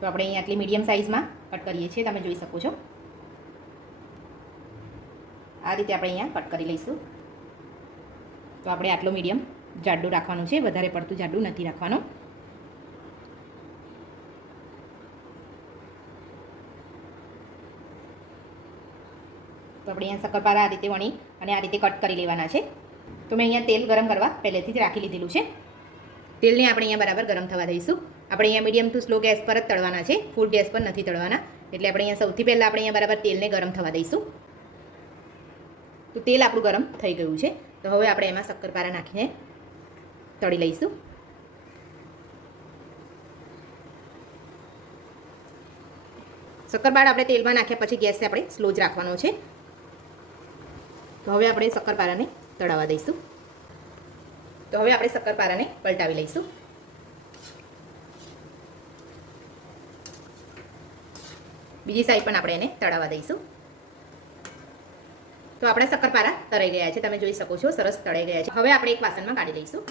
તો આપણે અહીંયા આટલી મીડિયમ સાઇઝમાં કટ કરીએ છીએ, તમે જોઈ શકો છો। આ રીતે આપણે અહીંયા કટ કરી લઈશું। તો આપણે આટલો મીડિયમ જાડું રાખવાનું છે, વધારે પડતું જાડું નથી રાખવાનું। તો આપણે અહીંયા શક્કરપારા આ રીતે વણી અને આ રીતે કટ કરી લેવાના છે। તો મેં અહીંયા તેલ ગરમ કરવા પહેલેથી જ રાખી લીધેલું છે। તેલને આપણે અહીંયા બરાબર ગરમ થવા દઈશું। આપણે અહીંયા મીડિયમ ટુ સ્લો ગેસ પર જ તળવાના છે, ફૂલ ગેસ પર નથી તળવાના। એટલે આપણે અહીંયા સૌથી પહેલાં આપણે અહીંયા બરાબર તેલને ગરમ થવા દઈશું। તો તેલ આપણું ગરમ થઈ ગયું છે। તો હવે આપણે એમાં શક્કરપારા નાખીને તળી લઈશું। શક્કરપારા આપણે તેલમાં નાખ્યા પછી ગેસને આપણે સ્લો જ રાખવાનો છે। તો હવે આપણે શક્કરપારાને તળાવવા દઈશું। તો હવે આપણે શક્કરપારાને પલટાવી લઈશું। બીજી સાઈડ પણ આપણે એને તળાવવા દઈશું। તો આપણા શક્કરપારા તળાઈ ગયા છે, તમે જોઈ શકો છો, સરસ તળાઈ ગયા છે। હવે આપણે એક વાસણમાં કાઢી લઈશું।